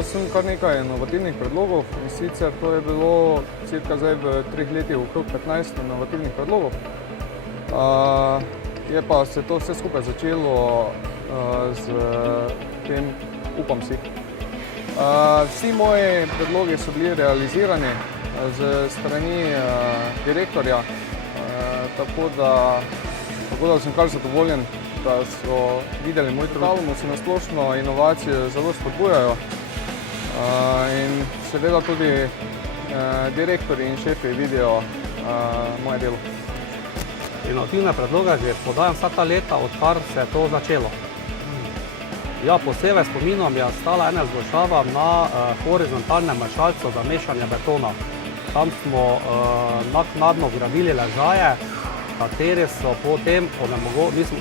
Dal sem kar nekaj inovativnih predlogov in sicer to je bilo cirka zdaj v 3 letih okrog 15 inovativnih predlogov. Je pa se to vse skupaj začelo z tem, upam si. Vsi moji predlogi so bili realizirani z strani direktorja, tako da sem kar zadovoljen, da so videli moj trud. Se na splošno inovacije zelo spodbujajo in seveda tudi direktorji in šefi vidijo moje delo. Inovativne predloge že podajam vsa ta leta, odkar se je to začelo. Ja, posebej spominom je ostala ena izboljšava na horizontalnem mešalcu za mešanje betona. Tam smo naknadno vgradili ležaje, kateri so potem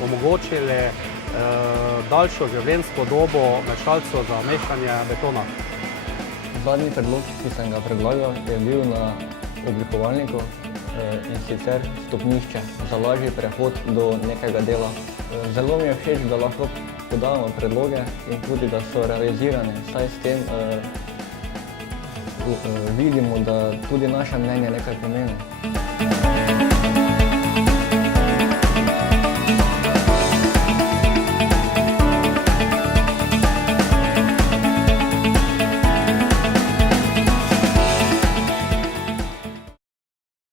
omogočili daljšo življenjsko dobo mešalcev za mešanje betona. Zadnji predlog, ki sem ga predlagal, je bil na oblikovalniku in sicer stopnišče za lažji prehod do nekega dela. Zelo mi je všeč, da lahko podajamo predloge in tudi, da so realizirane, saj s tem vidimo, da tudi naše mnenje nekaj pomeni.